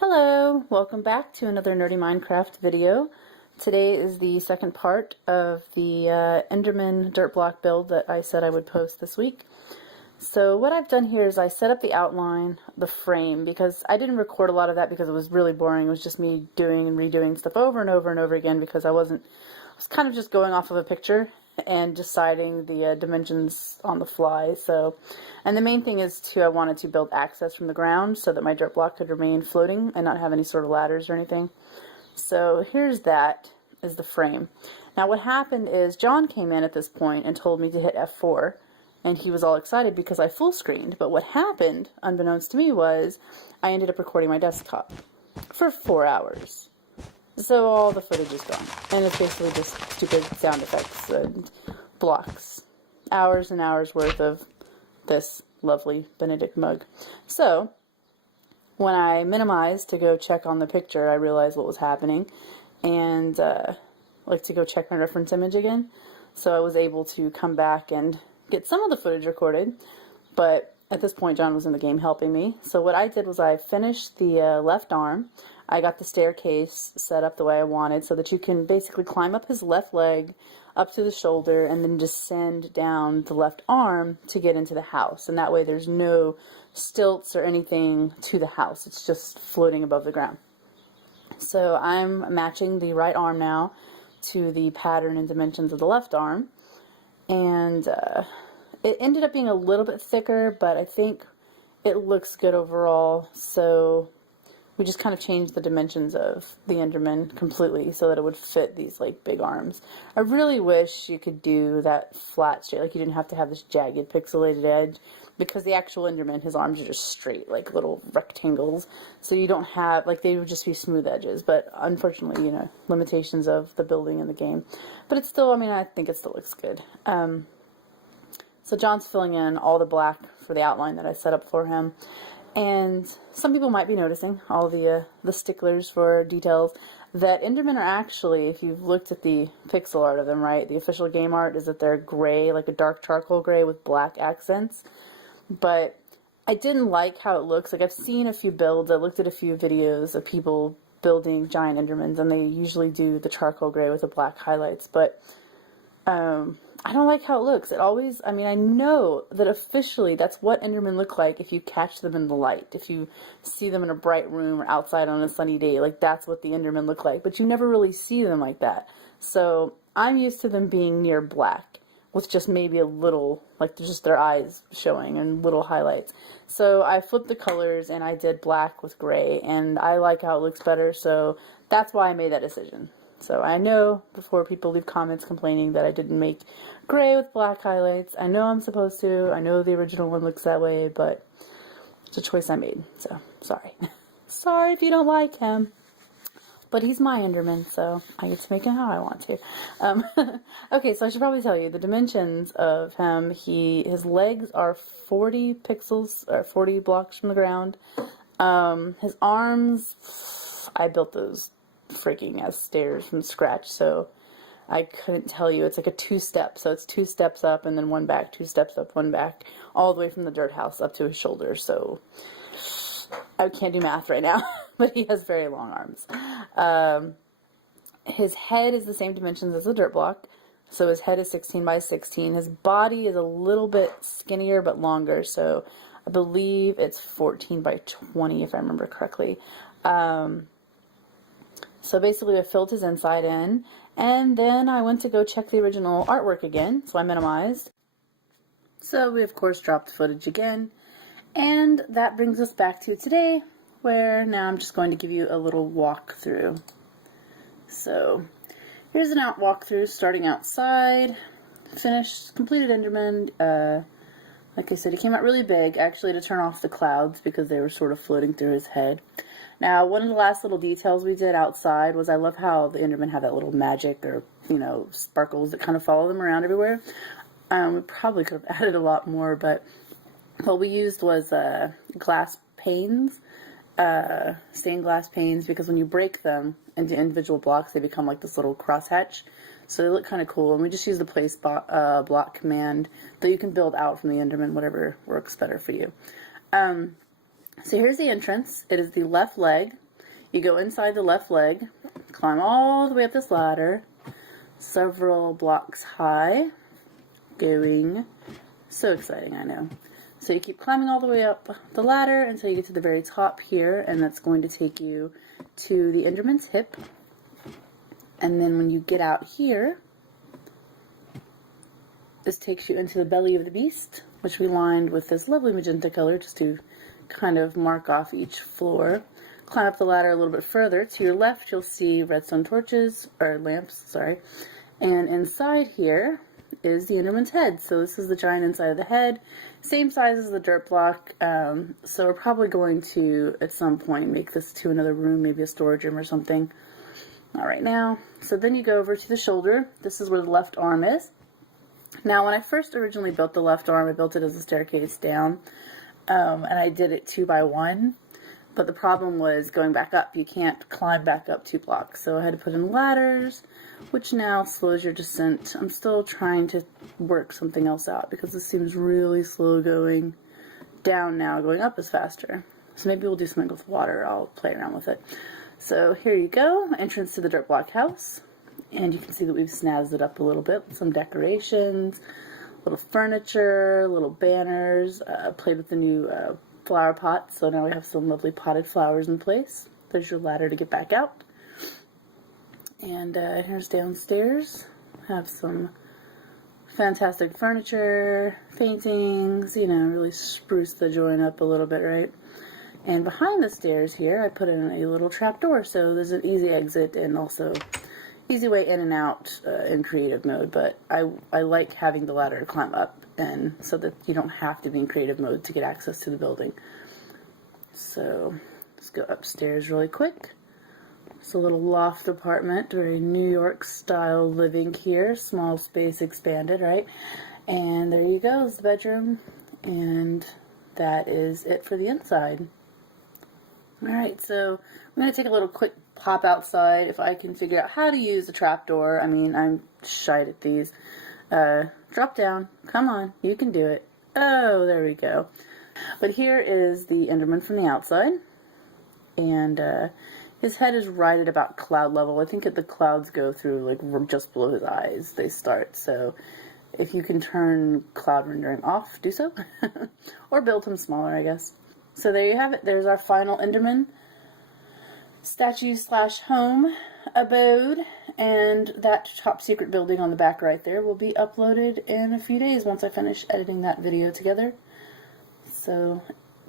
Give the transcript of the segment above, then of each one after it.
Hello, welcome back to another Nerdy Minecraft video. Today is the second part of the Enderman Dirtblock build that I said I would post this week. So what I've done here is I set up the outline, the frame, because I didn't record a lot of that because it was really boring. It was just me doing and redoing stuff over and over and over again because I was kind of just going off of a picture and deciding the dimensions on the fly. And the main thing is too, I wanted to build access from the ground so that my dirt block could remain floating and not have any sort of ladders or anything. So here's that is the frame. Now what happened is John came in at this point and told me to hit F4, and he was all excited because I full screened. But what happened, unbeknownst to me, was I ended up recording my desktop for 4 hours. So all the footage is gone, and it's basically just stupid sound effects and blocks. Hours and hours worth of this lovely Benedict mug. So when I minimized to go check on the picture, I realized what was happening, and like to go check my reference image again. So I was able to come back and get some of the footage recorded, but at this point John was in the game helping me. So what I did was I finished the left arm. I got the staircase set up the way I wanted so that you can basically climb up his left leg up to the shoulder and then descend down the left arm to get into the house. And that way there's no stilts or anything to the house. It's just floating above the ground. So I'm matching the right arm now to the pattern and dimensions of the left arm. And it ended up being a little bit thicker, but I think it looks good overall. So we just kind of changed the dimensions of the Enderman completely so that it would fit these like big arms. I really wish you could do that flat straight, like you didn't have to have this jagged pixelated edge, because the actual Enderman, his arms are just straight, like little rectangles. So you don't have, like, they would just be smooth edges. But unfortunately, you know, limitations of the building in the game. But it's still, I mean, I think it still looks good. So John's filling in all the black for the outline that I set up for him. And some people might be noticing, all the sticklers for details, that Endermen are actually, if you've looked at the pixel art of them, right, the official game art is that they're gray, like a dark charcoal gray with black accents. But I didn't like how it looks. Like, I've seen a few builds, I looked at a few videos of people building giant Endermans, and they usually do the charcoal gray with the black highlights, but I don't like how it looks. It always, I mean, I know that officially that's what Endermen look like if you catch them in the light. If you see them in a bright room or outside on a sunny day, like that's what the Endermen look like. But you never really see them like that. So I'm used to them being near black with just maybe a little, like just their eyes showing and little highlights. So I flipped the colors and I did black with gray, and I like how it looks better, so that's why I made that decision. So I know before people leave comments complaining that I didn't make gray with black highlights. I know I'm supposed to. I know the original one looks that way, but it's a choice I made. So, sorry. Sorry if you don't like him. But he's my Enderman, so I get to make him how I want to. Okay, so I should probably tell you the dimensions of him. His legs are 40 pixels, or 40 blocks from the ground. His arms, I built those freaking as stairs from scratch, so I couldn't tell you. It's like a two-step, so it's 2 steps up and then 1 back, 2 steps up, 1 back, all the way from the dirt house up to his shoulder. So I can't do math right now, but he has very long arms. His head is the same dimensions as the dirt block, so his head is 16 by 16. His body is a little bit skinnier but longer, so I believe it's 14 by 20 if I remember correctly. So basically I filled his inside in, and then I went to go check the original artwork again, so I minimized. So we of course dropped footage again, and that brings us back to today, where now I'm just going to give you a little walkthrough. So here's an walkthrough starting outside, finished, completed Enderman. Like I said, he came out really big. I actually had to turn off the clouds because they were sort of floating through his head. Now, one of the last little details we did outside was I love how the Endermen have that little magic or, you know, sparkles that kind of follow them around everywhere. We probably could have added a lot more, but what we used was glass panes, stained glass panes, because when you break them into individual blocks, they become like this little crosshatch. So they look kind of cool, and we just use the place block command that you can build out from the Enderman, whatever works better for you. So here's the entrance. It is the left leg. You go inside the left leg, climb all the way up this ladder, several blocks high, going, so exciting, I know. So you keep climbing all the way up the ladder until you get to the very top here, and that's going to take you to the Enderman's hip. And then when you get out here, this takes you into the belly of the beast, which we lined with this lovely magenta color just to kind of mark off each floor. Climb up the ladder a little bit further. To your left, you'll see redstone torches, or lamps, sorry. And inside here is the Enderman's head. So this is the giant inside of the head. Same size as the dirt block. So we're probably going to, at some point, make this to another room, maybe a storage room or something. Not right now. So then you go over to the shoulder. This is where the left arm is. Now, when I first originally built the left arm, I built it as a staircase down, and I did it 2 by 1, but the problem was going back up. You can't climb back up 2 blocks, so I had to put in ladders, which now slows your descent. I'm still trying to work something else out, because this seems really slow going down now. Going up is faster, so maybe we'll do something with water. I'll play around with it. So here you go, entrance to the dirt block house. And you can see that we've snazzed it up a little bit with some decorations, little furniture, little banners, played with the new flower pot, so now we have some lovely potted flowers in place. There's your ladder to get back out. And here's downstairs. Have some fantastic furniture, paintings, you know, really spruce the joint up a little bit, right? And behind the stairs here, I put in a little trap door, so there's an easy exit and also easy way in and out in creative mode, but I like having the ladder to climb up, and so that you don't have to be in creative mode to get access to the building. So let's go upstairs really quick. It's a little loft apartment, very New York style living here, small space expanded, right? And there you go, is the bedroom, and that is it for the inside. Alright, so I'm going to take a little quick pop outside if I can figure out how to use a trapdoor. I mean, I'm shite at these. Drop down. Come on, you can do it. Oh, there we go. But here is the Enderman from the outside. And his head is right at about cloud level. I think the clouds go through like just below his eyes. They start. So if you can turn cloud rendering off, do so. Or build him smaller, I guess. So there you have it. There's our final Enderman statue / home abode, and that top secret building on the back right there will be uploaded in a few days once I finish editing that video together. So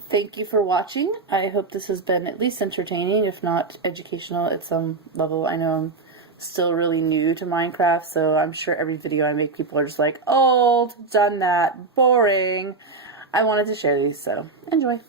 thank you for watching. I hope this has been at least entertaining, if not educational at some level. I know I'm still really new to Minecraft, so I'm sure every video I make people are just like, old, done that, boring. I wanted to share these, so enjoy.